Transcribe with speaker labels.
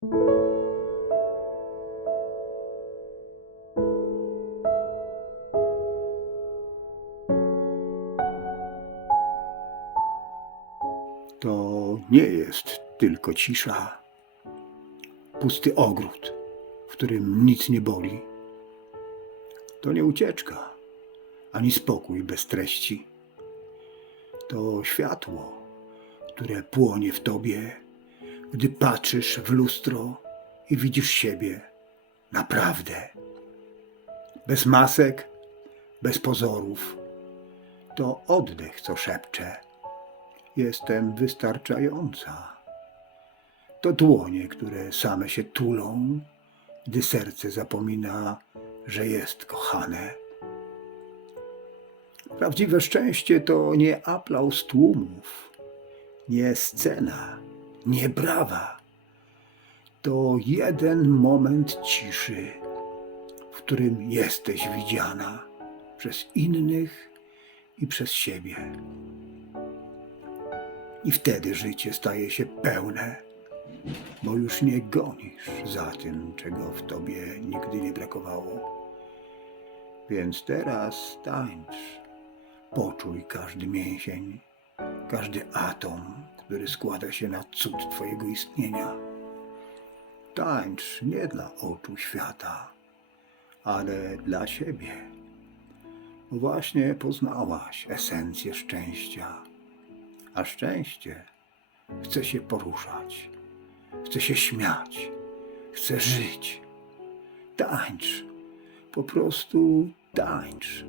Speaker 1: To nie jest tylko cisza, pusty ogród, w którym nic nie boli. To nie ucieczka, ani spokój bez treści. To światło, które płonie w tobie, gdy patrzysz w lustro i widzisz siebie naprawdę. Bez masek, bez pozorów. To oddech, co szepcze. Jestem wystarczająca. To dłonie, które same się tulą, gdy serce zapomina, że jest kochane. Prawdziwe szczęście to nie aplauz tłumów, nie scena, nie brawa. To jeden moment ciszy, w którym jesteś widziana przez innych i przez siebie. I wtedy życie staje się pełne, bo już nie gonisz za tym, czego w tobie nigdy nie brakowało. Więc teraz tańcz, poczuj każdy mięsień, każdy atom, który składa się na cud twojego istnienia. Tańcz nie dla oczu świata, ale dla siebie. Właśnie poznałaś esencję szczęścia a szczęście chce się poruszać, chce się śmiać, chce żyć. Tańcz, po prostu tańcz.